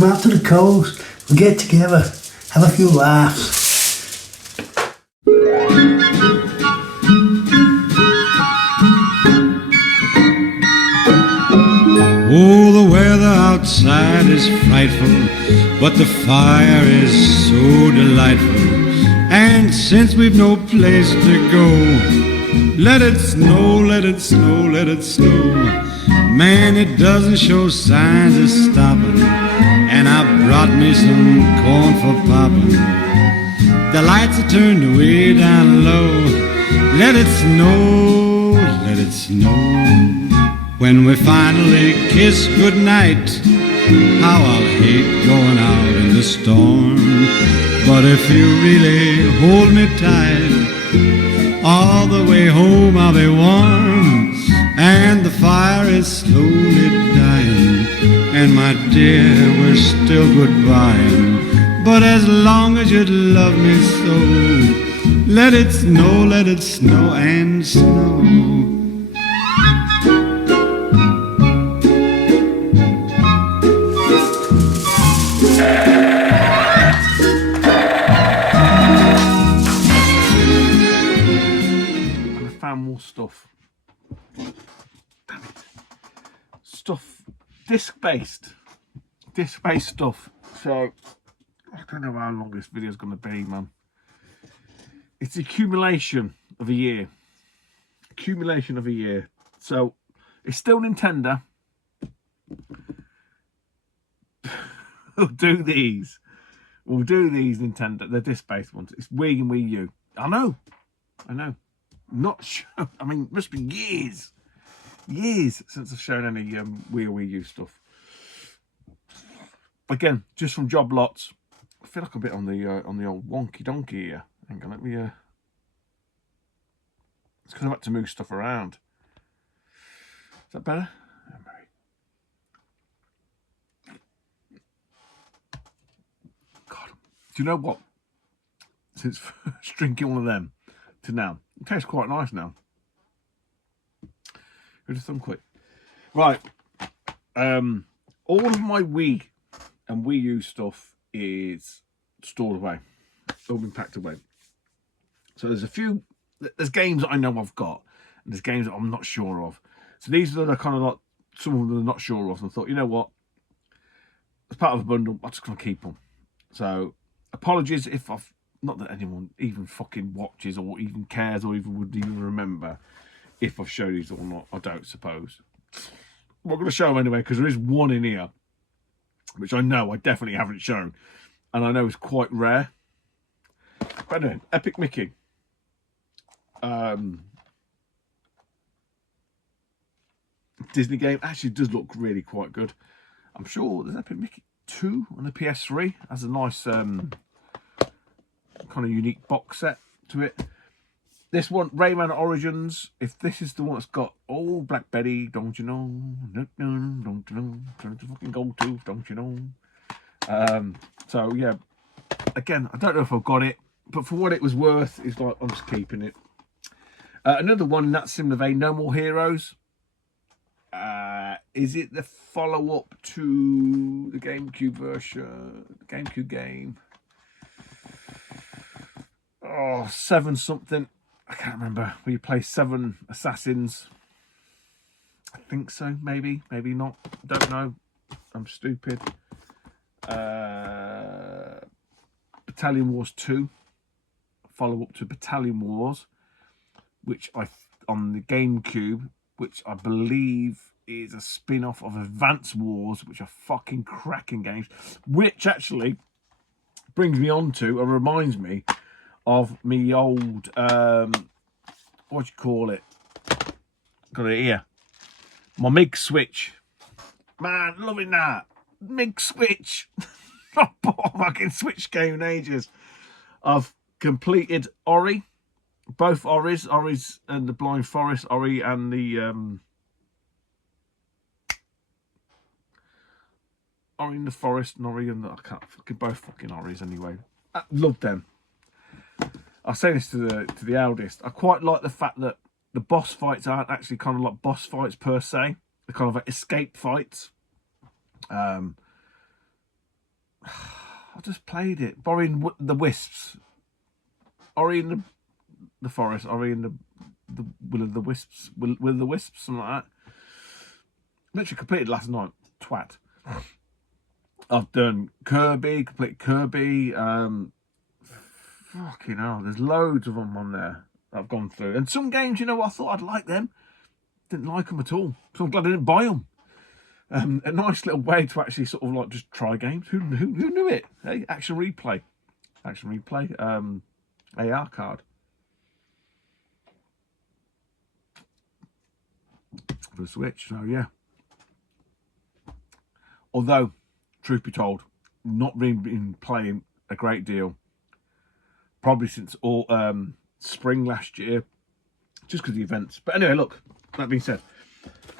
come out to the coast, we'll get together, have a few laughs. Oh, the weather outside is frightful, but the fire is so delightful. And since we've no place to go, let it snow, let it snow, let it snow. Man, it doesn't show signs of stopping, and I brought me some corn for popping. The lights are turned way down low. Let it snow, let it snow. When we finally kiss goodnight, how I'll hate going out in the storm. But if you really hold me tight, all the way home I'll be warm. And the fire is slowly dying, and my dear, we're still goodbying. But as long as you love me so, let it snow and snow. More stuff. Damn it. Stuff. Disc-based stuff. So, I don't know how long this video is going to be, man. It's the accumulation of a year. So, it's still Nintendo. We'll do these Nintendo. They're disc-based ones. It's Wii and Wii U. I know. Not sure. I mean, it must be years since I've shown any Wii or Wii U stuff. Again, just from job lots. I feel like a bit on the old wonky donkey here. Hang on, let me. It's because I've had to move stuff around. Is that better? God, do you know what? Since first drinking one of them to now. It tastes quite nice now. Who'd have thought quick? Right. All of my Wii and Wii U stuff is stored away. All been packed away. So there's games that I know I've got, and there's games that I'm not sure of. So these are the kind of like, some of them I'm not sure of, and I thought, you know what? As part of a bundle, I'm just going to keep them. So apologies if I've, not that anyone even fucking watches or even cares or even would even remember if I've shown these or not. I don't suppose. Well, I'm going to show them anyway because there is one in here which I know I definitely haven't shown, and I know it's quite rare. But anyway, Epic Mickey. Disney game actually does look really quite good. I'm sure there's Epic Mickey 2 on the PS3. Has a nice kind of unique box set to it. This one, Rayman Origins. If this is the one that's got Black Betty, don't you know? Don't you know? Turn to fucking go to, don't you know? So yeah, again, I don't know if I've got it, but for what it was worth, it's like I'm just keeping it. Another one in that similar vein, No More Heroes. Is it the follow-up to the GameCube version? The GameCube game. Oh, 7 something. I can't remember. Where you play 7 assassins. I think so, maybe. Maybe not. Don't know. I'm stupid. Battalion Wars 2. Follow-up to Battalion Wars. Which on the GameCube, which I believe is a spin-off of Advance Wars, which are fucking cracking games. Which actually brings me on to, and reminds me of me old, what do you call it? Got it here. My MIG switch. Man, loving that. MIG switch. Not bought a fucking Switch game in ages. I've completed Ori. Both Ori's and the Blind Forest, Ori and the Ori in the Forest and Ori and the, I can't fucking, both fucking Oris anyway. I love them. I say this to the eldest. I quite like the fact that the boss fights aren't actually kind of like boss fights per se. They're kind of like escape fights. I just played it. Ori and the Wisps. Ori in the Forest. Ori in the Will of the Wisps. Will of the Wisps, something like that. Literally completed last night. Twat. I've done Kirby, completed Kirby. Fucking hell, there's loads of them on there I've gone through. And some games, you know, I thought I'd like them. Didn't like them at all. So I'm glad I didn't buy them. A nice little way to actually sort of like just try games. Who knew it? Hey, Action Replay. Action Replay. AR card. For the Switch, so yeah. Although, truth be told, not really been playing a great deal. Probably since all spring last year, just because of the events. But anyway, look, that being said,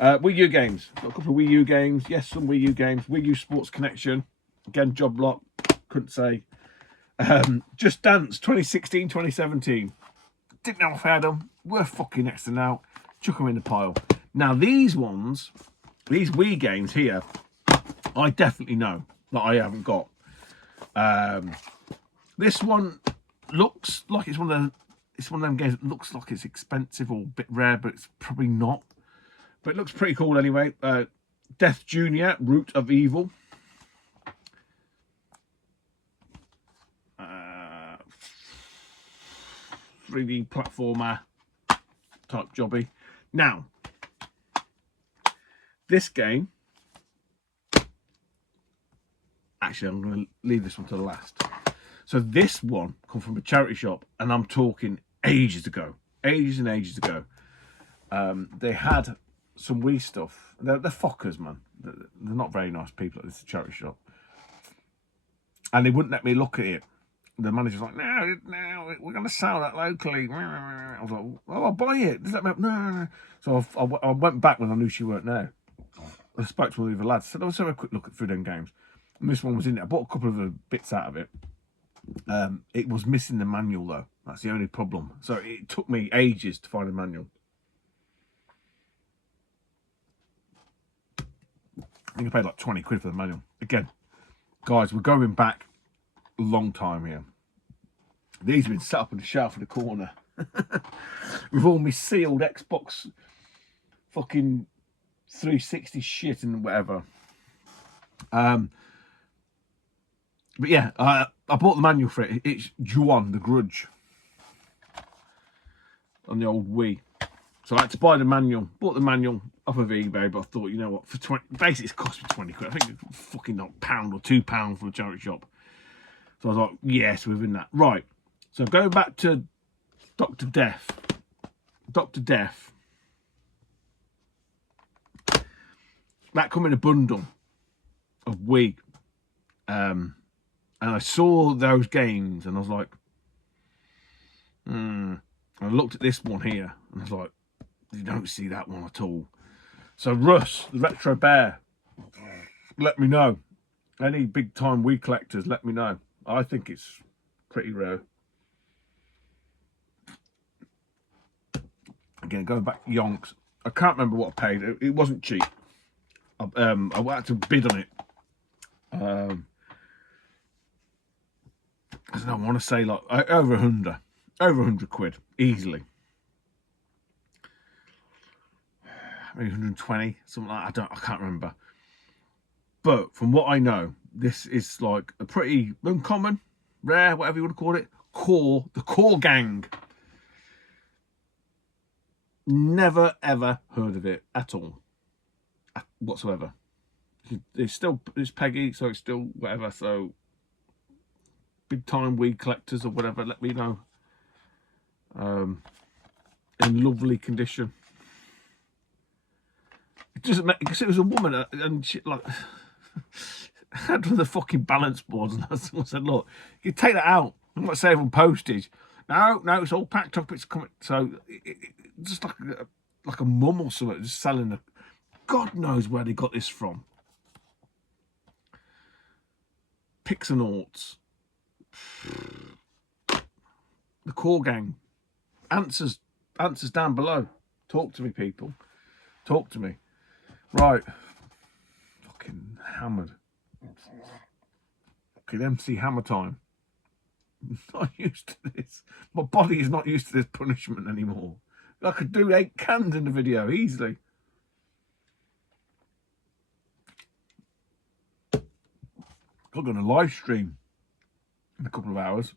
Wii U games. Got a couple of Wii U games. Yes, some Wii U games. Wii U Sports Connection. Again, job lot. Couldn't say. Just Dance 2016, 2017. Didn't know if I had them. Were fucking next to now. Chuck them in the pile. Now, these ones, these Wii games here, I definitely know that I haven't got. This one looks like it's one of them games that looks like it's expensive or a bit rare, but it's probably not. But it looks pretty cool anyway. Death Jr. Root of Evil. 3D platformer type jobby. Now, this game, actually I'm going to leave this one to the last. So this one come from a charity shop, and I'm talking ages ago, ages and ages ago. They had some Wii stuff. They're fuckers, man. They're not very nice people at this charity shop, and they wouldn't let me look at it. The manager's like, no, we're going to sell that locally. I was like, oh, I'll buy it. No. So I went back when I knew she weren't there. I spoke to one of the lads. I said, let's have a quick look through them games. And this one was in it. I bought a couple of the bits out of it. It was missing the manual, though. That's the only problem. So it took me ages to find a manual. I think I paid like 20 quid for the manual. Again, guys, we're going back a long time here. These have been set up on the shelf in the corner with all my sealed Xbox fucking 360 shit and whatever. But yeah, I bought the manual for it. It's Juon, The Grudge, on the old Wii. So I had to buy the manual. Bought the manual off of eBay, but I thought, you know what, for 20, basically it's cost me 20 quid. I think it's fucking not £1 or £2 from a charity shop. So I was like, yes, within that. Right. So going back to Dr. Death. Dr. Death. That come in a bundle of Wii. And I saw those games and I was like, I looked at this one here and I was like, you don't see that one at all. So Russ, the Retro Bear, let me know. Any big time Wii collectors, let me know. I think it's pretty rare. Again, going back to Yonks, I can't remember what I paid. It wasn't cheap. I had to bid on it. I don't know, I want to say like over 100 quid, easily. Maybe 120, something like that. I can't remember. But from what I know, this is like a pretty uncommon, rare, whatever you want to call it, the core gang. Never ever heard of it at all, whatsoever. It's Peggy, so it's still whatever. So big time weed collectors or whatever, let me know. In lovely condition. It doesn't matter because it was a woman and she like had one of the fucking balance boards, and I said, look, you take that out. I'm not saving postage. No, it's all packed up. It's coming. So just like a mum or something, just selling the. God knows where they got this from. Pixanauts. The core gang. Answers down below. Talk to me, people. Talk to me. Right. Fucking hammered. fucking MC Hammer time. I'm not used to this. My body is not used to this punishment anymore. I could do 8 cans in the video easily. I'm going to live stream in a couple of hours.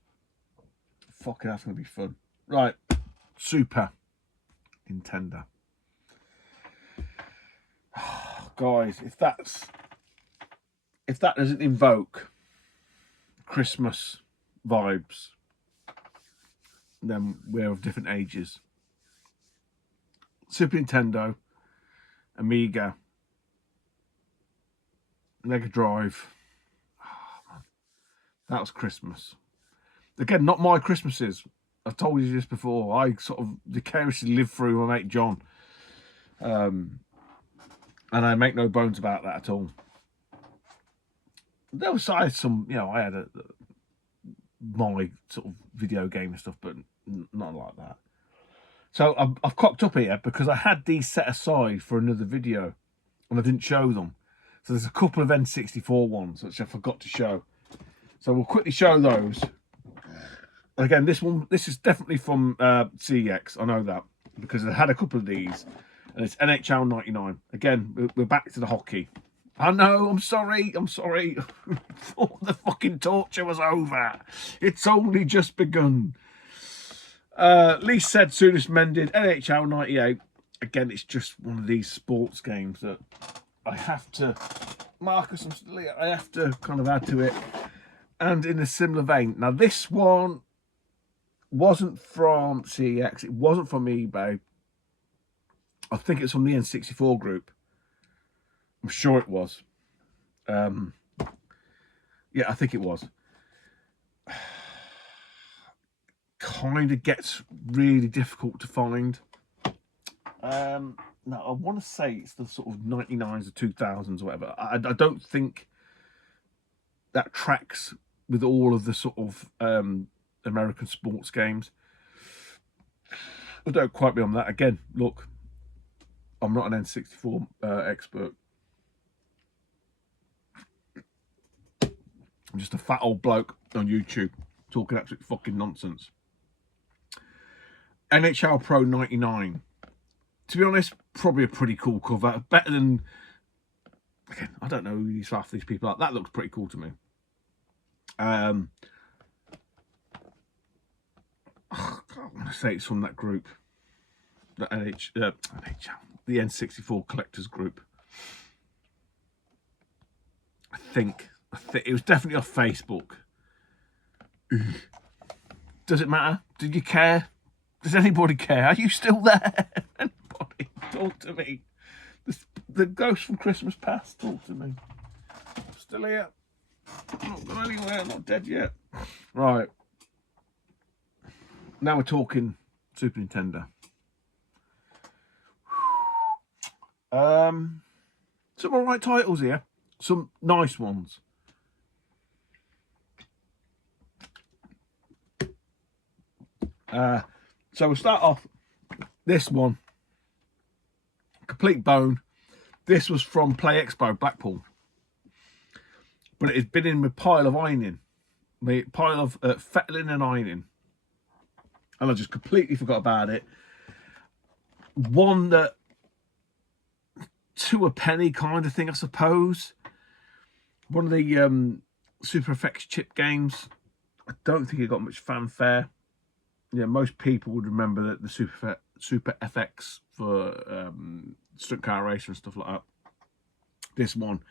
Fucking, that's going to be fun. Right, Super Nintendo. Guys, if that doesn't invoke Christmas vibes, then we're of different ages. Super Nintendo, Amiga, megadrive. Oh, that was Christmas. Again, not my Christmases. I've told you this before. I sort of vicariously lived through my mate John. And I make no bones about that at all. There was I had some, you know, I had my sort of video game and stuff, but not like that. So I've cocked up here because I had these set aside for another video, and I didn't show them. So there's a couple of N64 ones which I forgot to show. So we'll quickly show those. And again, this is definitely from CEX. I know that because I had a couple of these, and it's NHL 99. Again, we're back to the hockey. I know, I'm sorry. Thought the fucking torture was over. It's only just begun. Least said, soonest mended. NHL 98. Again, it's just one of these sports games that I have to, Marcus, I have to kind of add to it. And in a similar vein. Now, this one wasn't from CEX. It wasn't from eBay. I think it's from the N64 group. I'm sure it was. Yeah, I think it was. Kind of gets really difficult to find. No, I want to say it's the sort of 99s or 2000s or whatever. I don't think that tracks with all of the sort of American sports games. But don't quote me on that. Again, look, I'm not an N64 expert. I'm just a fat old bloke on YouTube talking absolute fucking nonsense. NHL Pro 99. To be honest, probably a pretty cool cover. Better than... Again, I don't know who half these people are. That looks pretty cool to me. I want to say it's from that group. The NHL. The N64 collectors group. I think it was definitely off Facebook. Does it matter? Do you care? Does anybody care? Are you still there? Anybody? Talk to me. The ghost from Christmas past, talk to me. Still here. Not gone anywhere, I'm not dead yet. Right. Now we're talking Super Nintendo. Some alright titles here. Some nice ones. So we'll start off this one. Complete bone. This was from Play Expo Blackpool. But it has been in my pile of ironing. My pile of fettling and ironing. And I just completely forgot about it. One that, to a penny kind of thing, I suppose. One of the Super Effects chip games. I don't think it got much fanfare. Yeah, most people would remember that the Super FX for stunt car racer and stuff like that. This one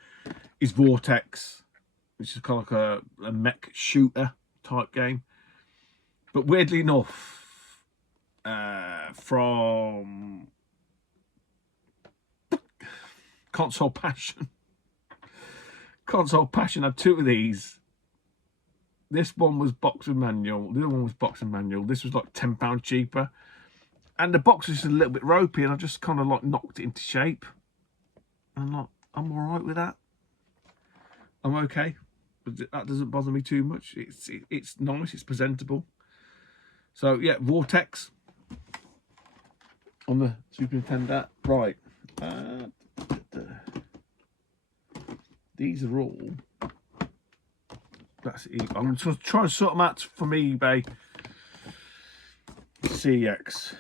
is Vortex, which is kind of like a mech shooter type game. But weirdly enough, from Console Passion. Console Passion had 2 of these. This one was boxing manual. The other one was boxing manual. This was like £10 cheaper. And the box was just a little bit ropey, and I just kind of like knocked it into shape. I'm all right with that. I'm okay. But that doesn't bother me too much. It's nice. It's presentable. So, yeah, Vortex on the Super Nintendo. Right. These are all That's I'm just trying to sort them out from eBay. CX.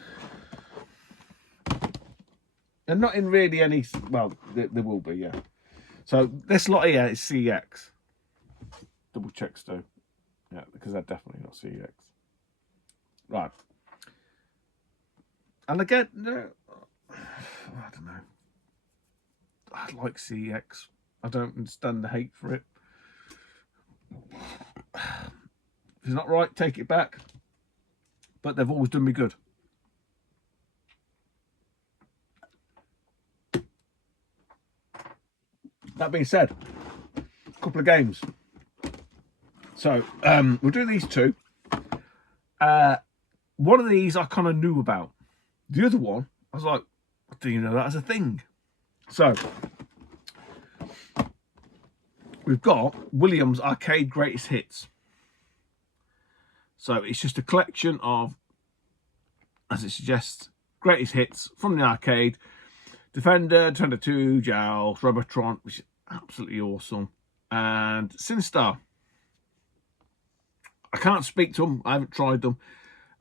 And not in really any. Well, there will be, yeah. So this lot here is CX. Double check, Stu. Yeah, because they're definitely not CX. Right. And again, no, I don't know. I like CX. I don't understand the hate for it. If it's not right, take it back. But they've always done me good. That being said, a couple of games. So we'll do these two. One of these I kind of knew about. The other one, I was like, do you know that as a thing? So we've got Williams Arcade Greatest Hits. So it's just a collection of, as it suggests, greatest hits from the arcade. Defender, Defender 2, Joust, Robotron, which is absolutely awesome. And Sinistar. I can't speak to them. I haven't tried them.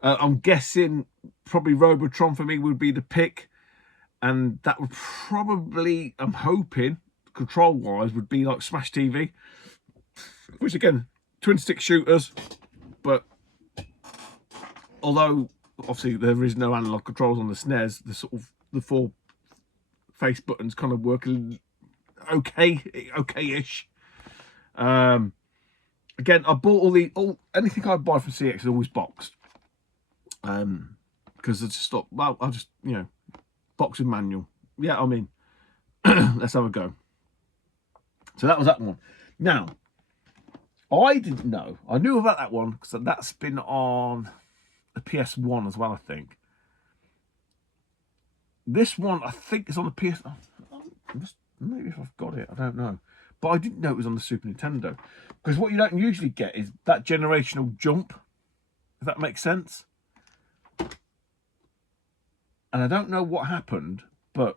I'm guessing probably Robotron for me would be the pick. And that would probably, I'm hoping, control-wise, would be like Smash TV. Which, again, twin-stick shooters. But although, obviously, there is no analog controls on the SNES, the sort of, the four face buttons kind of work okay-ish. Again, I bought anything I buy from CX is always boxed. Because I just thought, well, I'll just, boxing manual. Yeah, I mean, let's have a go. So that was that one. Now, I didn't know. I knew about that one because that's been on the PS1 as well, I think. This one, I think, is on the PS. Maybe if I've got it, I don't know. But I didn't know it was on the Super Nintendo. Because what you don't usually get is that generational jump, if that makes sense. And I don't know what happened, but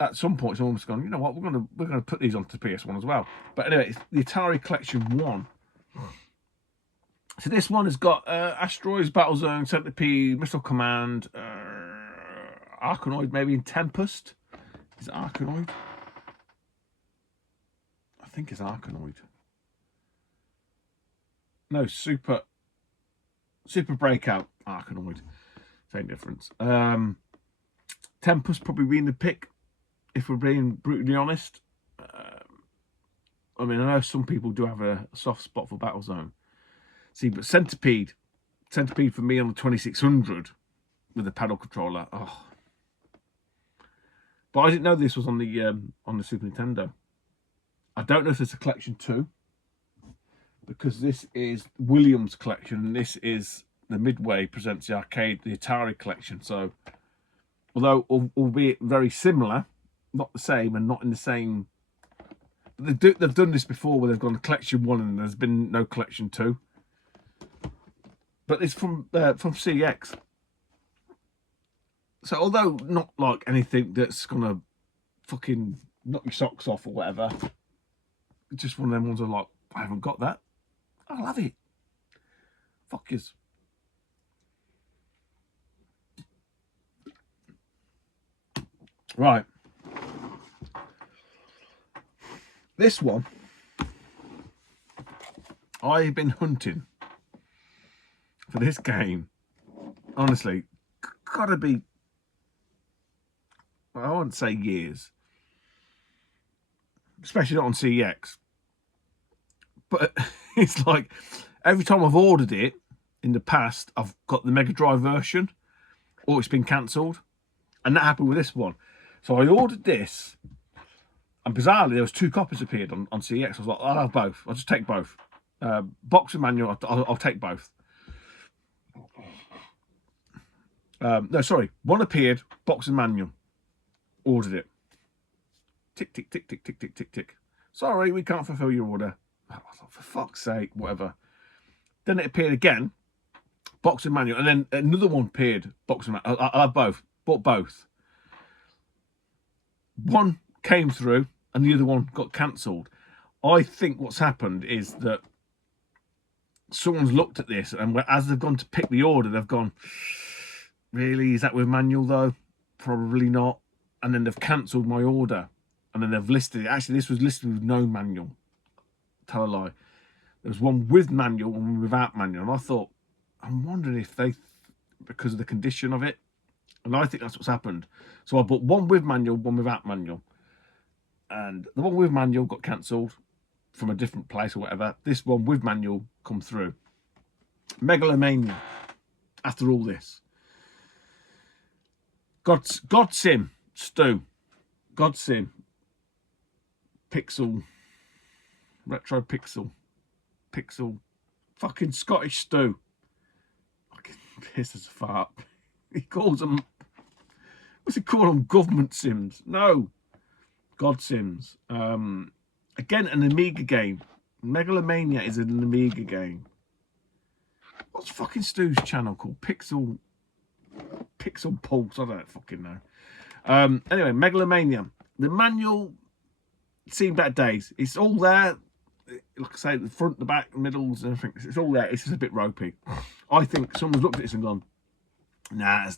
at some point someone's gone, you know what, we're gonna put these onto the PS1 as well. But anyway, it's the Atari Collection 1. So this one has got Asteroids, Battlezone, Centipede, Missile Command, Arkanoid, maybe in Tempest. Is it Arkanoid? I think it's Arkanoid. No, Super Breakout Arkanoid. Same difference. Tempest probably being the pick, if we're being brutally honest. I mean, I know some people do have a soft spot for Battlezone. See, but Centipede for me on the 2600 with the paddle controller. Oh. But I didn't know this was on the Super Nintendo. I don't know if it's a collection 2, because this is Williams' collection, and this is the Midway presents the arcade, the Atari collection. So, although albeit very similar, not the same and not in the same. They've done this before where they've gone collection 1 and there's been no collection 2. But it's from CX. So although not like anything that's gonna fucking knock your socks off or whatever, it's just one of them ones where like, I haven't got that. I'll have it. Fuck yous. Right. This one, I've been hunting for this game. Honestly, gotta be, I wouldn't say years. Especially not on CX. But it's like, every time I've ordered it in the past, I've got the Mega Drive version, or it's been cancelled. And that happened with this one. So I ordered this, and bizarrely, there was 2 copies appeared on CX. I was like, I'll have both. I'll just take both. Box and manual, I'll take both. No, sorry. One appeared, box and manual. Ordered it. Tick, tick, tick, tick, tick, tick, tick, tick. Sorry, we can't fulfill your order. I thought, for fuck's sake, whatever. Then it appeared again, box and manual. And then another one appeared, box and manual. I'll have both. Bought both. One came through and the other one got cancelled. I think what's happened is that someone's looked at this, and as they've gone to pick the order, they've gone, really, is that with manual though? Probably not. And then they've cancelled my order, and then they've listed it. Actually, this was listed with no manual. Tell a lie. There was one with manual and one without manual, and I thought, I'm wondering if they, because of the condition of it, and I think that's what's happened. So I bought one with manual, one without manual, and the one with manual got cancelled from a different place or whatever. This one with manual come through. Megalomania. After all this, God Sim, Stu, God Sim, Pixel, Retro Pixel, fucking Scottish Stu. Fucking piss as a fart. He calls them, what's he call them? Government Sims. No, God Sims. Again, an Amiga game. Megalomania is an Amiga game. What's fucking Stu's channel called? Pixel Pulse. I don't fucking know. Anyway, Megalomania. The manual seen better days. It's all there. Like I say, the front, the back, the middles, and everything. It's all there. It's just a bit ropey. I think someone's looked at this and gone, nah,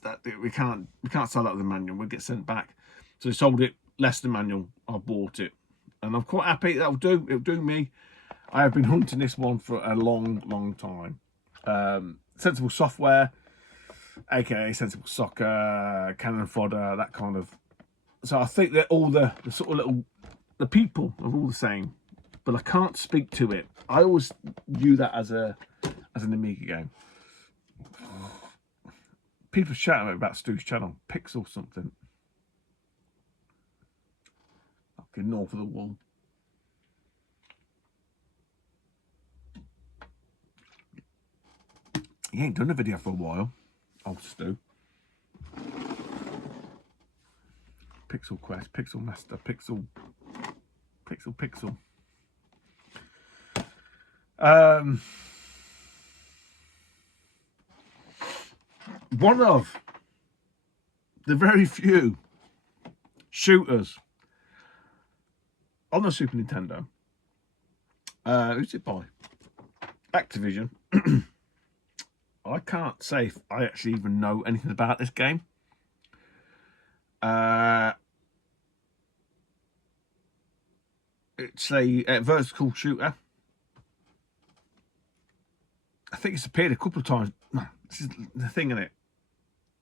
we can't sell that with the manual. We'll get sent back. So they sold it less than manual. I bought it, and I'm quite happy. That'll do. It'll do me. I have been hunting this one for a long time. Sensible Software, aka Sensible Soccer, Cannon Fodder, that kind of. So I think that all the sort of little, the people are all the same, but I can't speak to it. I always view that as an Amiga game. People shouting about Stu's channel, Pixel something. Fucking north of the wall. He ain't done a video for a while, old Stu. Pixel Quest, Pixel Master, Pixel. One of the very few shooters on the Super Nintendo. Who's it by? Activision. I can't say if I actually even know anything about this game. It's a vertical shooter. I think it's appeared a couple of times. This is the thing in it.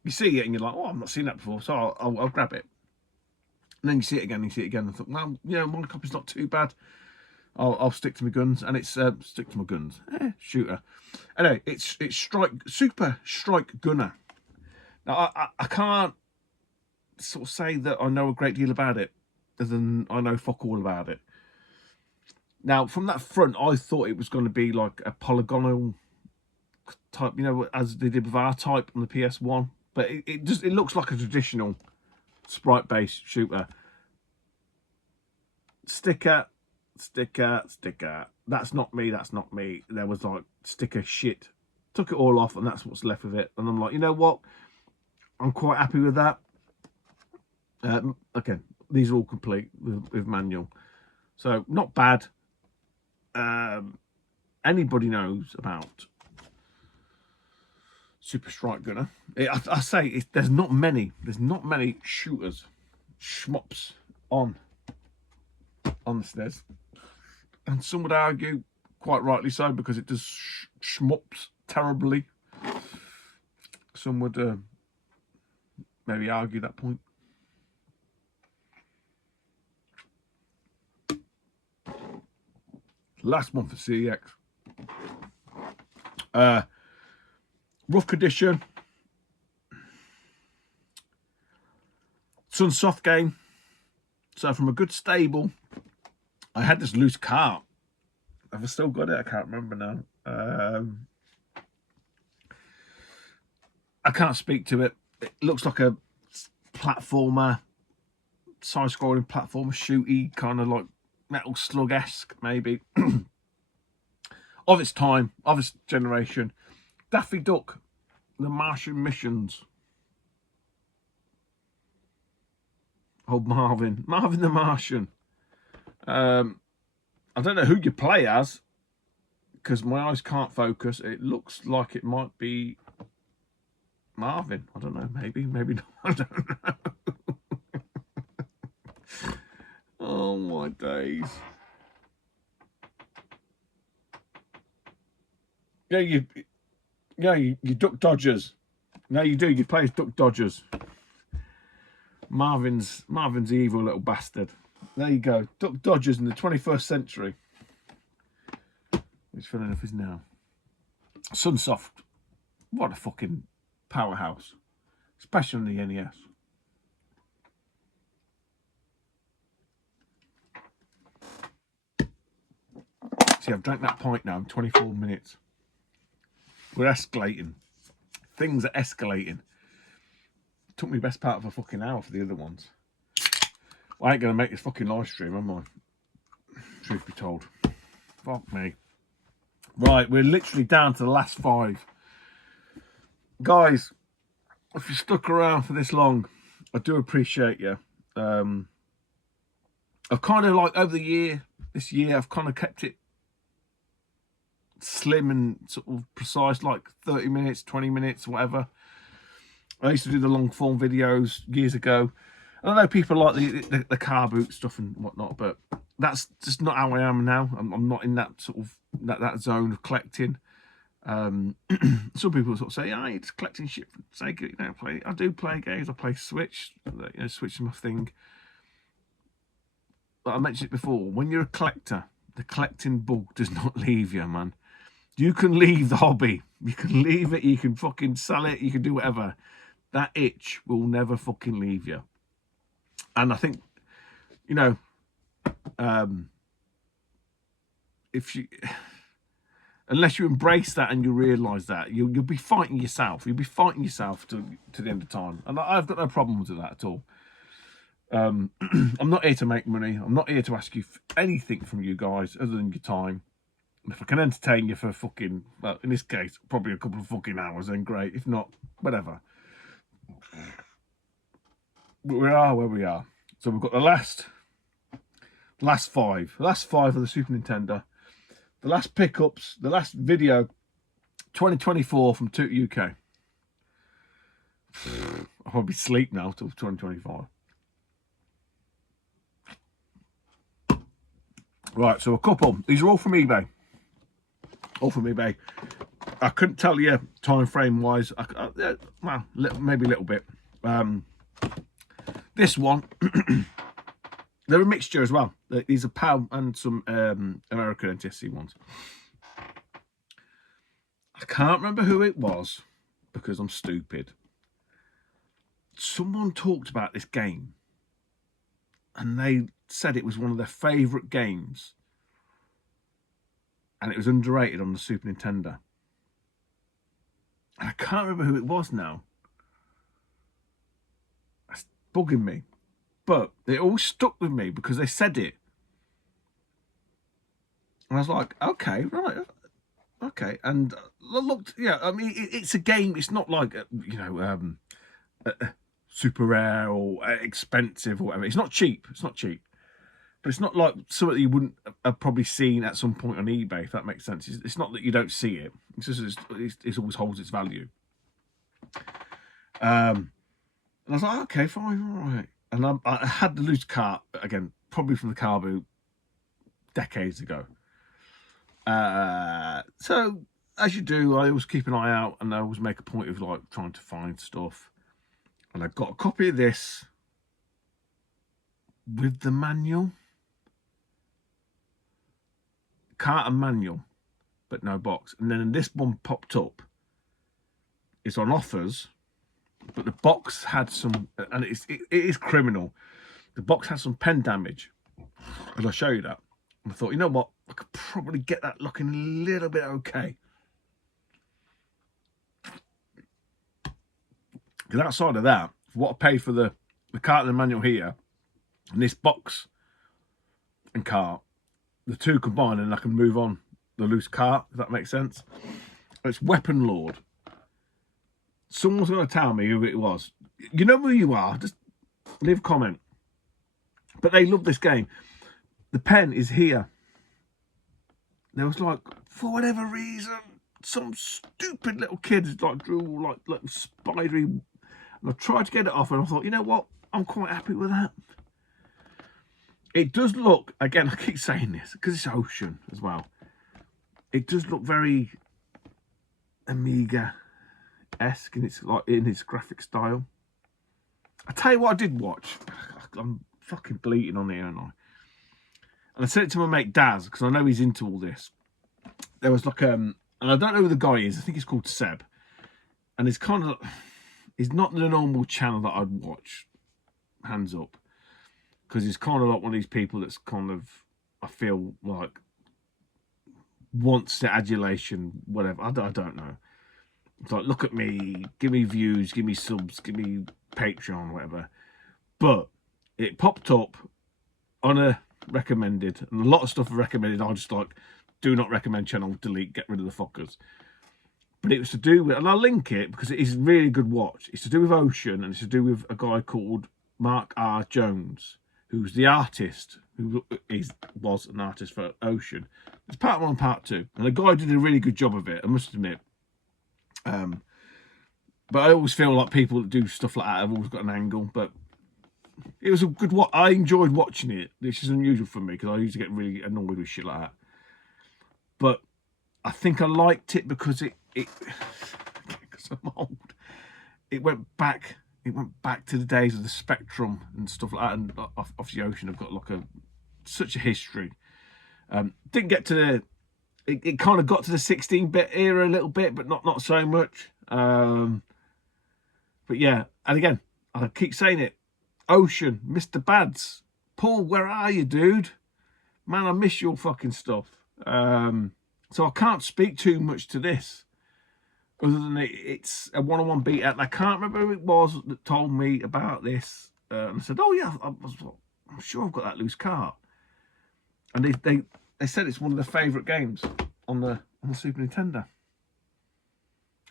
You see it and you're like, oh, I've not seen that before, so I'll grab it. And then you see it again, and I thought, well, you know, one copy's not too bad. I'll stick to my guns, and it's stick to my guns. Shooter. Anyway, it's Super Strike Gunner. Now I can't sort of say that I know a great deal about it, other than I know fuck all about it. Now, from that front, I thought it was going to be like a polygonal type, you know, as they did with R-Type on the PS1. But it looks like a traditional sprite-based shooter. Sticker. That's not me. There was like sticker shit. Took it all off, and that's what's left of it. And I'm like, you know what? I'm quite happy with that. Okay, these are all complete with manual, so not bad. Anybody knows about Super Strike Gunner? I say there's not many shooters, shmups on the SNES, and some would argue, quite rightly so, because it does shmups terribly. Some would maybe argue that point. Last one for CEX. Rough condition. Sunsoft game. So from a good stable, I had this loose cart. Have I still got it? I can't remember now. I can't speak to it. It looks like a platformer, side-scrolling platformer, shooty, kind of like Metal Slug-esque, maybe. Of its time, of its generation. Daffy Duck, The Martian Missions. Oh, Marvin the Martian. I don't know who you play as. because my eyes can't focus, it looks like it might be Marvin. I don't know, maybe not. I don't know. Oh my days. Yeah, you duck dodgers. No, you do. You play as duck dodgers. Marvin's the evil little bastard. There you go. Duck dodgers in the 21st century. He's filling up his now. Sunsoft. What a fucking powerhouse. Especially on the NES. See, I've drank that pint now in 24 minutes. We're escalating. Things are escalating. It took me best part of a fucking hour for the other ones. Well, I ain't going to make this fucking live stream, am I? Truth be told. Fuck me. Right, we're literally down to the last 5. Guys, if you stuck around for this long, I do appreciate you. I've kind of like over this year, I've kind of kept it slim and sort of precise, like 30 minutes, 20 minutes, whatever. I used to do the long form videos years ago. I know people like the car boot stuff and whatnot, but that's just not how I am now. I'm not in that sort of that zone of collecting. Some people sort of say, "Oh, you're just collecting shit for Sega." You know, I do play games. I play Switch. You know, Switch is my thing. But I mentioned it before. When you're a collector, the collecting bug does not leave you, man. You can leave the hobby. You can leave it. You can fucking sell it. You can do whatever. That itch will never fucking leave you. And I think, you know, if you, unless you embrace that and you realise that, you'll be fighting yourself. You'll be fighting yourself to the end of time. And I've got no problems with that at all. I'm not here to make money. I'm not here to ask you anything from you guys other than your time. If I can entertain you for fucking, well, in this case, probably a couple of fucking hours, then great. If not, whatever. But we are where we are. So we've got the last 5. The last 5 of the Super Nintendo. The last pickups, the last video, 2024 from Toot UK. I'll probably sleep now till 2025. Right, so a couple. These are all from eBay. All from eBay. I couldn't tell you time frame wise. Well, maybe a little bit. This one, they're a mixture as well. These are PAL and some American NTSC ones. I can't remember who it was because I'm stupid. Someone talked about this game and they said it was one of their favourite games and it was underrated on the Super Nintendo. And I can't remember who it was now. That's bugging me. But it all stuck with me because they said it. And I was like, okay, right. Okay. And I looked, yeah, I mean, it's a game. It's not like, you know, super rare or expensive or whatever. It's not cheap. It's not cheap. But it's not like something that you wouldn't have probably seen at some point on eBay, if that makes sense. It's not that you don't see it. It's just it always holds its value. And I was like, okay, fine, all right. And I had the loose cart, again, probably from the car boot decades ago. So, as you do, I always keep an eye out and I always make a point of like trying to find stuff. And I got a copy of this with the manual. Cart and manual, but no box. And then this one popped up. It's on offers, but the box had some, and it is criminal. The box has some pen damage, and I'll show you that. And I thought, you know what, I could probably get that looking a little bit okay. Because outside of that, for what I paid for the cart and the manual here, and this box and cart, the two combined, and I can move on the loose cart, if that makes sense. It's Weapon Lord. Someone's going to tell me who it was. You know who you are, just leave a comment. But they love this game. The pen is here. there was like, for whatever reason, some stupid little kid like drew like spidery, and I tried to get it off, and I thought, you know what, I'm quite happy with that. It does look, again, I keep saying this because it's ocean as well, it does look very Amiga-esque in its graphic style. I tell you what I did watch. I'm fucking bleating on here, aren't I? And I sent it to my mate Daz, because I know he's into all this. There was like, and I don't know who the guy is, I think he's called Seb. And it's kind of, he's not the normal channel that I'd watch, hands up. Because he's kind of like one of these people that's kind of, I feel like, wants the adulation, whatever. I don't know. It's like, look at me, give me views, give me subs, give me Patreon, whatever. But it popped up on a recommended, and a lot of stuff recommended, I just like, do not recommend channel, delete, get rid of the fuckers. But it was to do with, and I'll link it because it is a really good watch. It's to do with Ocean, and it's to do with a guy called Mark R. Jones, who's the artist, who was an artist for Ocean. It's part 1 and part 2, and the guy did a really good job of it, I must admit. But I always feel like people that do stuff like that have always got an angle. But it was a good watch. I enjoyed watching it. This is unusual for me because I used to get really annoyed with shit like that. But I think I liked it because it because I'm old. It went back to the days of the Spectrum and stuff like that. And off the Ocean, I've got like such a history. Didn't get to the. It kind of got to the 16-bit era a little bit, but not so much. But yeah, and again, I keep saying it. Ocean, Mr. Bads, Paul, where are you, dude? Man, I miss your fucking stuff. So I can't speak too much to this, other than it's a one-on-one beat out. And I can't remember who it was that told me about this. And I said, "Oh yeah, I'm sure I've got that loose car." And they said it's one of their favourite games on the Super Nintendo.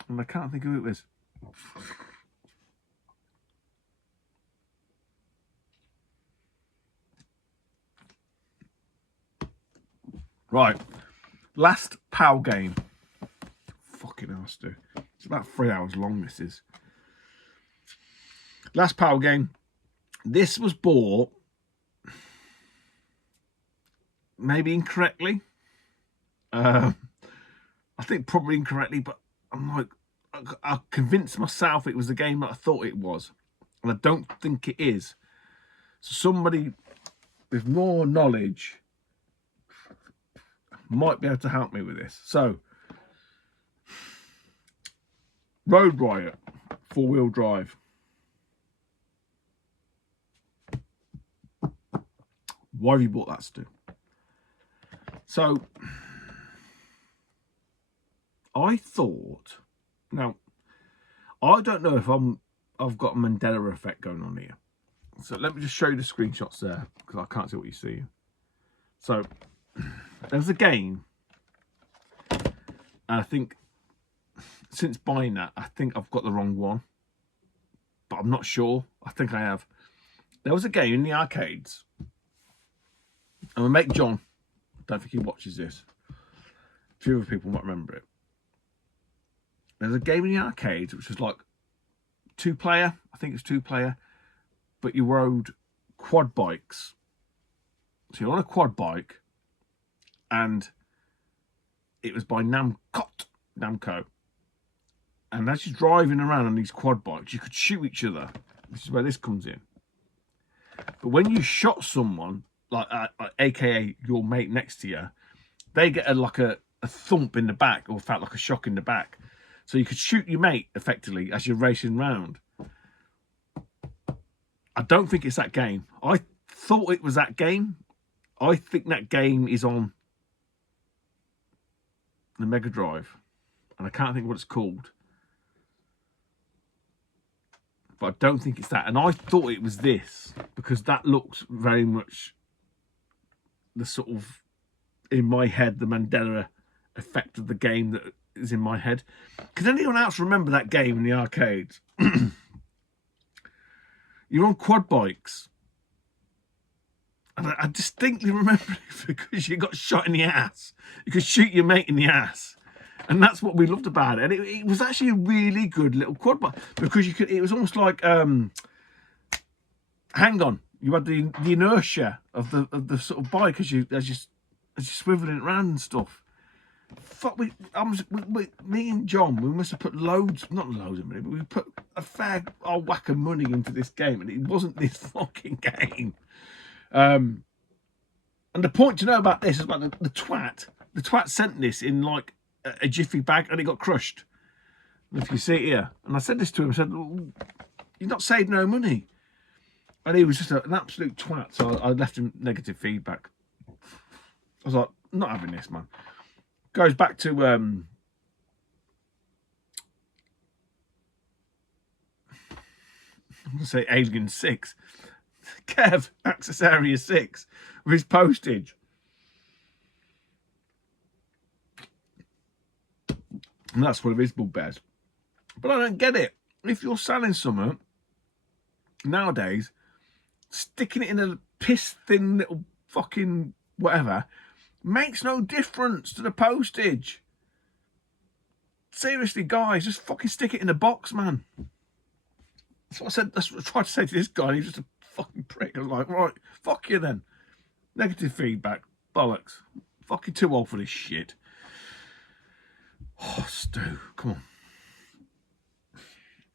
And I can't think of who it was. Right, last PAL game. Fucking hell, Stu. It's about 3 hours long, this is. Last PAL game. This was bought, maybe incorrectly. I think probably incorrectly, but I'm like, I convinced myself it was the game that I thought it was. And I don't think it is. So somebody with more knowledge might be able to help me with this. So, Road Riot, 4-wheel drive. Why have you bought that, Stu? So, I thought, now, I don't know if I've got a Mandela effect going on here. So let me just show you the screenshots there, because I can't see what you see. So, there's a game, and I think since buying that, I think I've got the wrong one, but I'm not sure. I think I have. There was a game in the arcades, and my mate John, I don't think he watches this. A few other people might remember it. There's a game in the arcades which was like 2-player. I think it's 2-player, but you rode quad bikes. So you're on a quad bike, and it was by Namco. And as you're driving around on these quad bikes, you could shoot each other. This is where this comes in. But when you shot someone, like aka your mate next to you, they get a thump in the back, or felt like a shock in the back. So you could shoot your mate effectively as you're racing round. I don't think it's that game. I thought it was that game. I think that game is on the Mega Drive, and I can't think what it's called. But I don't think it's that. And I thought it was this, because that looks very much the sort of, in my head, the Mandela effect of the game that is in my head. Can anyone else remember that game in the arcades? You're on quad bikes, And I distinctly remember it because you got shot in the ass. You could shoot your mate in the ass. And that's what we loved about it. And it was actually a really good little quad bike because you could. It was almost like hang on. You had the inertia of the sort of bike as you swiveling it around and stuff. Fuck, me and John, we must have put not loads of money, but we put a fair old whack of money into this game, and it wasn't this fucking game. And the point to know about this is about the twat. The twat sent this in like a jiffy bag, and it got crushed. And if you see it here, and I said this to him, I said, well, "You're not saved no money," and he was just an absolute twat. So I left him negative feedback. I was like, "Not having this, man." Goes back to I'm gonna say Alien 6. Kev, Access Area 6 with his postage. And that's one of his bugbears. But I don't get it. If you're selling something nowadays, sticking it in a piss thin little fucking whatever makes no difference to the postage. Seriously, guys, just fucking stick it in a box, man. That's what I said. That's what I tried to say to this guy. He's just a fucking prick. I was like, right, fuck you then. Negative feedback. Bollocks. Fucking too old for this shit. Oh, Stu, come on.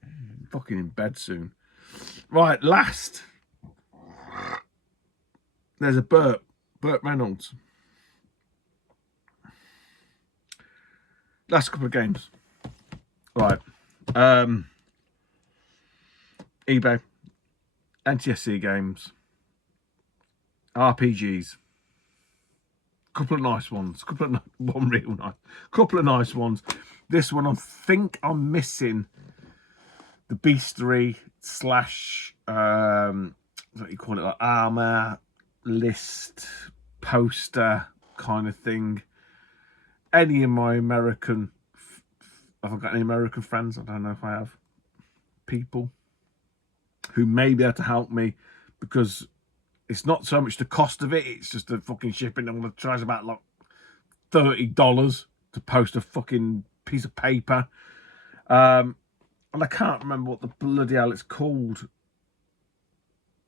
I'm fucking in bed soon. Right, last. There's a Burt Reynolds. Last couple of games. Right. eBay. NTSC games. RPGs. Couple of nice ones. One real nice. Couple of nice ones. This one, I think I'm missing the beastery / what you call it, like armor list poster kind of thing. Any of my American, have I got any American friends? I don't know if I have. People who may be able to help me, because it's not so much the cost of it, it's just the fucking shipping. I'm going to charge about like $30 to post a fucking piece of paper. And I can't remember what the bloody hell it's called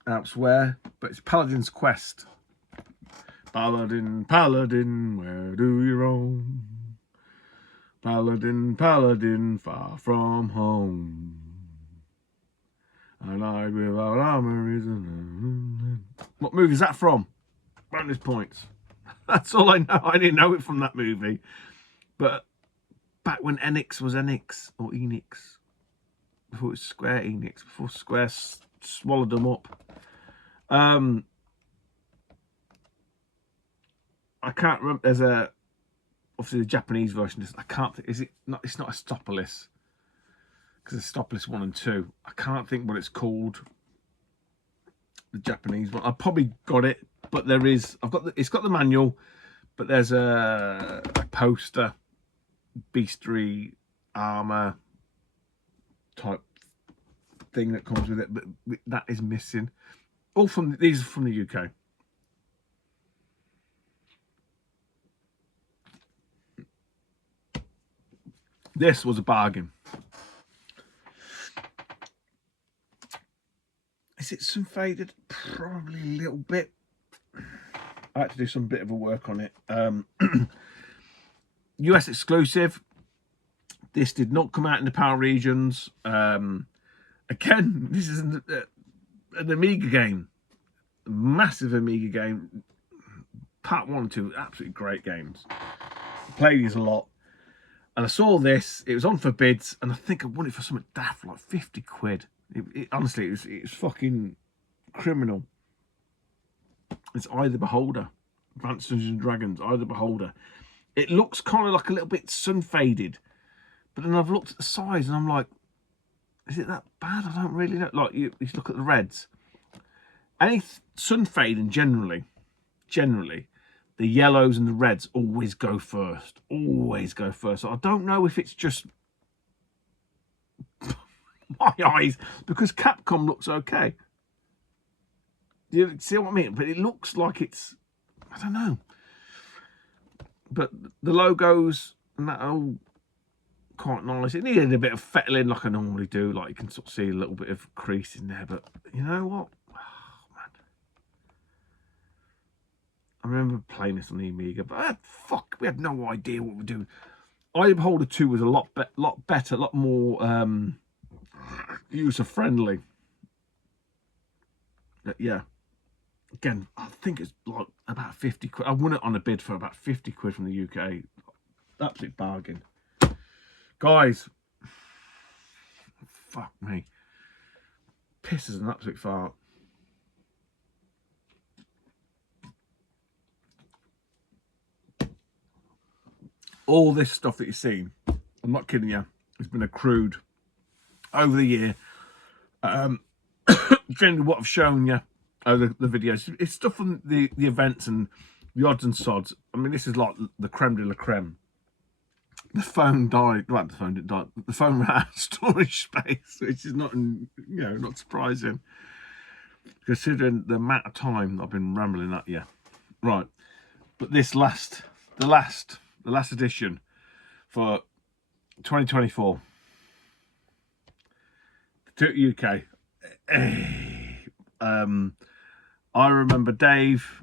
elsewhere, but it's Paladin's Quest. Paladin, Paladin, where do you roam? Paladin, Paladin, far from home. And I without armor is What movie is that from? Bonus points. That's all I know. I didn't know it from that movie. But back when Enix was Enix, or Enix, before it was Square Enix, before Square swallowed them up. I can't remember. There's obviously the Japanese version. I can't think. Is it not? It's not Astopolis, because Astopolis 1 and 2. I can't think what it's called. The Japanese one. I probably got it, but there is. It's got the manual, but there's a poster, beastery armor type thing that comes with it, but that is missing. These are from the UK. This was a bargain. Is it some faded? Probably a little bit. I had to do some bit of a work on it. US exclusive. This did not come out in the PAL regions. Again, this is an Amiga game. A massive Amiga game. Part 1 and 2, absolutely great games. I played these a lot. And I saw this, it was on for bids, and I think I won it for something daft, like 50 quid. Honestly, it was fucking criminal. It's Eye the Beholder. Advanced Dungeons and Dragons, Eye the Beholder. It looks kind of like a little bit sun-faded. But then I've looked at the size, and I'm like, is it that bad? I don't really know. Like, you look at the reds. Any sun-fading, generally, the yellows and the reds always go first. Always go first. So I don't know if it's just my eyes, because Capcom looks okay. Do you see what I mean? But it looks like it's, I don't know. But the logos and that all quite nice. It needed a bit of fettling like I normally do. Like you can sort of see a little bit of crease in there. But you know what? Oh, man. I remember playing this on the Amiga, but fuck, we had no idea what we're doing. iBeholder 2 was a lot better, a lot more user friendly. Yeah. Again, I think it's like about 50 quid. I won it on a bid for about 50 quid from the UK. Absolute bargain. Guys, fuck me. Piss is an absolute fart. All this stuff that you've seen, I'm not kidding you, has been accrued over the year. Generally what I've shown you over the videos, it's stuff from the events and the odds and sods. I mean, this is like the creme de la creme. The phone died. Well, the phone didn't die. The phone ran out of storage space, which is not, not surprising, considering the amount of time I've been rambling at you. Right, but this the last edition for 2024, to UK. I remember Dave,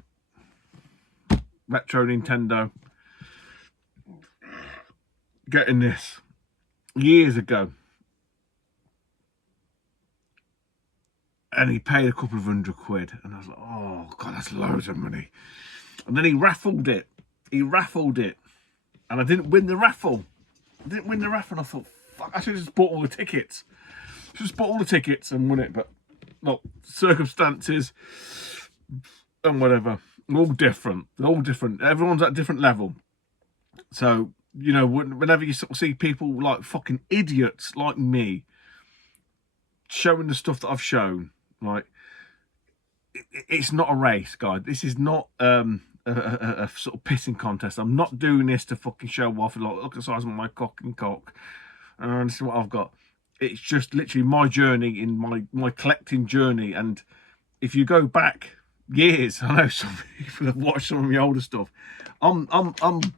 Retro Nintendo, getting this years ago, and he paid a couple of £100, and I was like, oh god, that's loads of money. And then he raffled it, and I didn't win the raffle. And I thought, fuck, I should have just bought all the tickets. And won it. But look, circumstances and whatever, all different. Everyone's at a different level. So, whenever you sort of see people like fucking idiots like me showing the stuff that I've shown, like, it's not a race, guys. This is not a sort of pissing contest. I'm not doing this to fucking show off. Like, look at the size of my cock. And this is what I've got. It's just literally my journey in my collecting journey. And if you go back years, I know some people have watched some of my older stuff. I'm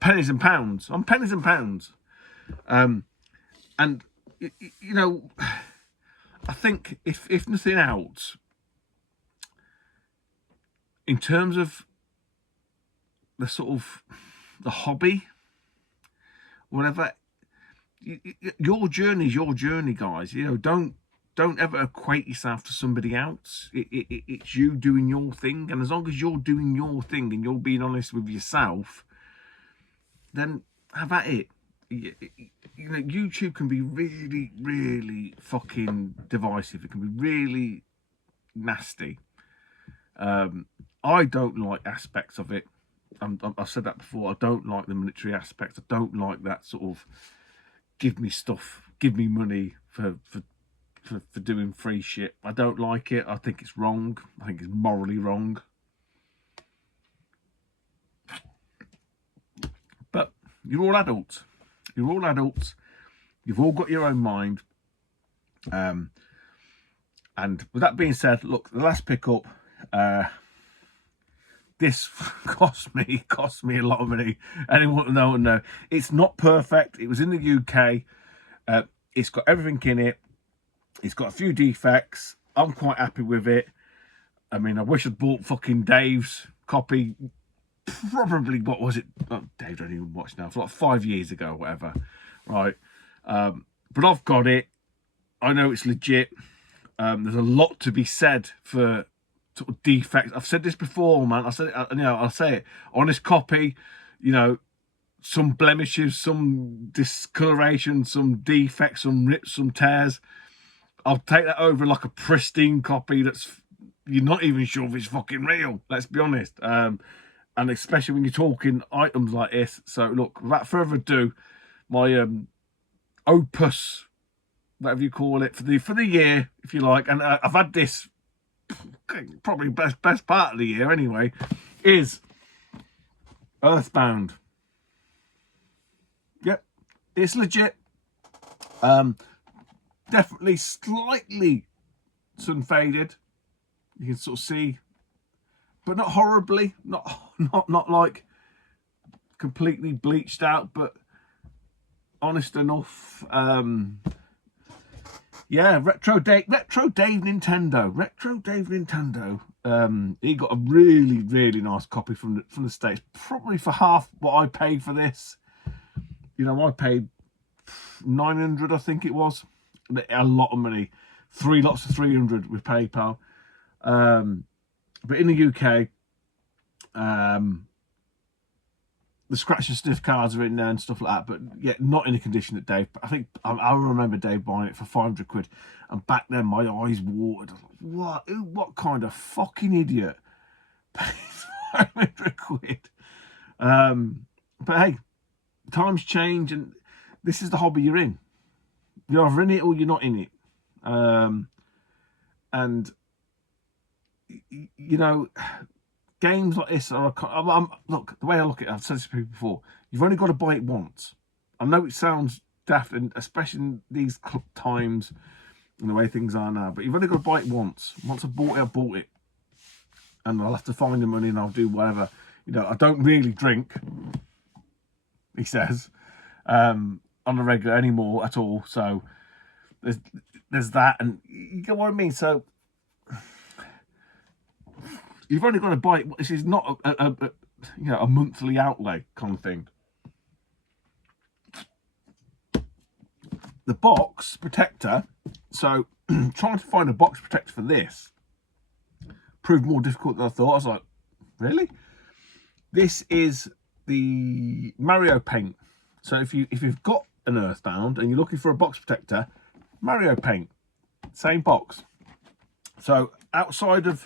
pennies and pounds. And I think if nothing else, in terms of the sort of the hobby, whatever, your journey is your journey, guys. Don't ever equate yourself to somebody else. It's you doing your thing, and as long as you're doing your thing and you're being honest with yourself, then have at it. YouTube can be really, really fucking divisive. It can be really nasty. I don't like aspects of it. I've said that before. I don't like the military aspects. I don't like that sort of give me stuff, give me money for doing free shit. I don't like it. I think it's wrong. I think it's morally wrong. But you're all adults. You've all got your own mind. And with that being said, look, the last pickup, this cost me a lot of money. Anyone know? It's not perfect. It was in the UK. It's got everything in it. It's got a few defects. I'm quite happy with it. I mean, I wish I'd bought fucking Dave's copy. Probably, what was it? Oh, Dave don't even watch now. For like 5 years ago, or whatever. Right. But I've got it. I know it's legit. There's a lot to be said for sort of defects. I've said this before, man. I'll say it. On this copy, some blemishes, some discoloration, some defects, some rips, some tears. I'll take that over like a pristine copy that's you're not even sure if it's fucking real. Let's be honest. And especially when you're talking items like this. So look, without further ado, my opus, whatever you call it, for the year, if you like, and I've had this probably best part of the year anyway, is Earthbound. Yep, it's legit. Definitely slightly sun faded. You can sort of see but not horribly, not like completely bleached out, but honest enough. Yeah, Retro Dave Nintendo. He got a really nice copy from the States, probably for half what I paid for this. You know, I paid 900, I think it was. A lot of money. 3 lots of 300 with PayPal. But in the UK, the scratch and sniff cards are in there and stuff like that, but yeah, not in the condition that Dave. I think I remember Dave buying it for 500 quid, and back then my eyes watered. What kind of fucking idiot pays 500 quid? But hey, times change, and this is the hobby you're in. You're either in it or you're not in it. And you know, games like this are look, the way I look at it, I've said this to people before, you've only got to buy it once. I know it sounds daft, and especially in these times and the way things are now, but you've only got to buy it once. Once I've bought it, and I'll have to find the money and I'll do whatever. You know, I don't really drink, he says, on the regular anymore at all, so there's that, and you get what I mean. So you've only got to buy it. This is not a monthly outlay kind of thing. The box protector. So trying to find a box protector for this proved more difficult than I thought. I was like, really? This is the Mario Paint. So if you've got an Earthbound and you're looking for a box protector, Mario Paint, same box. So outside of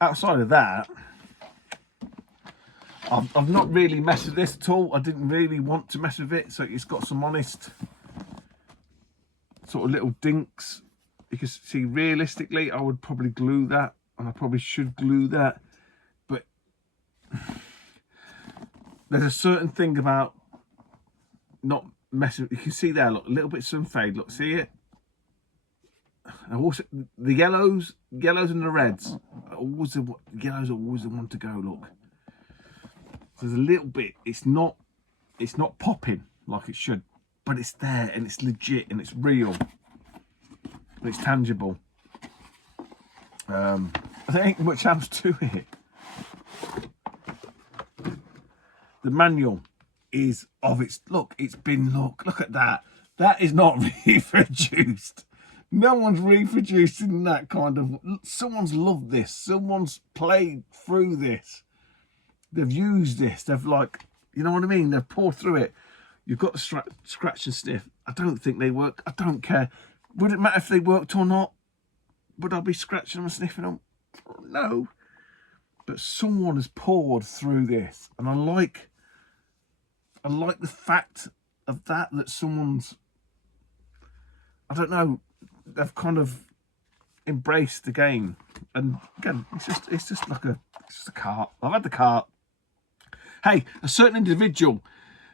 that, I've not really messed with this at all. I didn't really want to mess with it, so it's got some honest sort of little dinks. You can see, realistically, I would probably glue that, and I probably should glue that, but there's a certain thing about not messing. You can see there, look, a little bit sun fade. Look, see it? And also the yellows and the reds. Yellows are always the one to go. Look, there's a little bit. It's not popping like it should, but it's there and it's legit and it's real. And it's tangible. There ain't much else to it. The manual is of its look. It's been look at that. That is not reproduced. No one's reproducing that kind of. Someone's loved this. Someone's played through this. They've used this. They've you know what I mean? They've poured through it. You've got the scratch and sniff. I don't think they work. I don't care. Would it matter if they worked or not? Would I be scratching them and sniffing them? No. But someone has poured through this, and I like the fact of that someone's. I don't know. They've kind of embraced the game, and again, it's just a cart. I've had the cart. Hey, a certain individual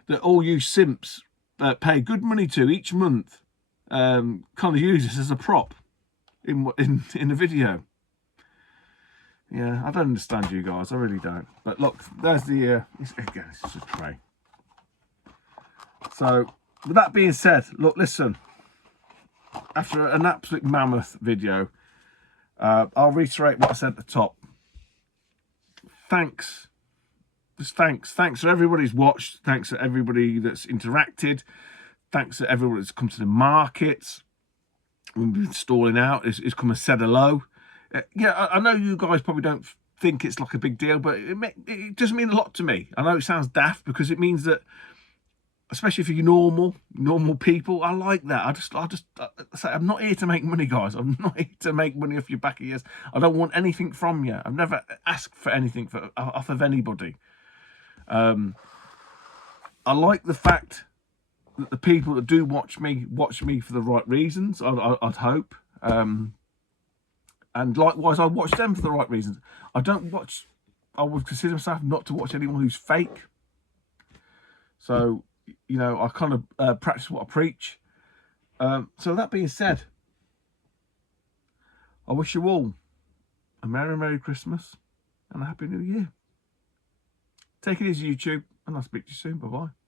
that all you simps pay good money to each month, kind of use this as a prop in the video. Yeah, I don't understand you guys. I really don't. But look, there's the it's just a tray. So, with that being said, look, listen. After an absolute mammoth video, I'll reiterate what I said at the top. Thanks. Just thanks. Thanks for everybody who's watched. Thanks for everybody that's interacted. Thanks to everyone that's come to the markets. We've been stalling out. It's come and said hello. Yeah, I know you guys probably don't think it's like a big deal, but it does mean a lot to me. I know it sounds daft because it means that, especially for you normal people, I like that. I just say, I'm not here to make money, guys. I'm not here to make money off your back of ears. I don't want anything from you. I've never asked for anything off of anybody. I like the fact that the people that do watch me for the right reasons. I'd hope, and likewise, I watch them for the right reasons. I would consider myself not to watch anyone who's fake. So, you know, I kind of practice what I preach. So that being said, I wish you all a Merry Christmas, and a Happy New Year. Take it easy, YouTube, and I'll speak to you soon. Bye-bye.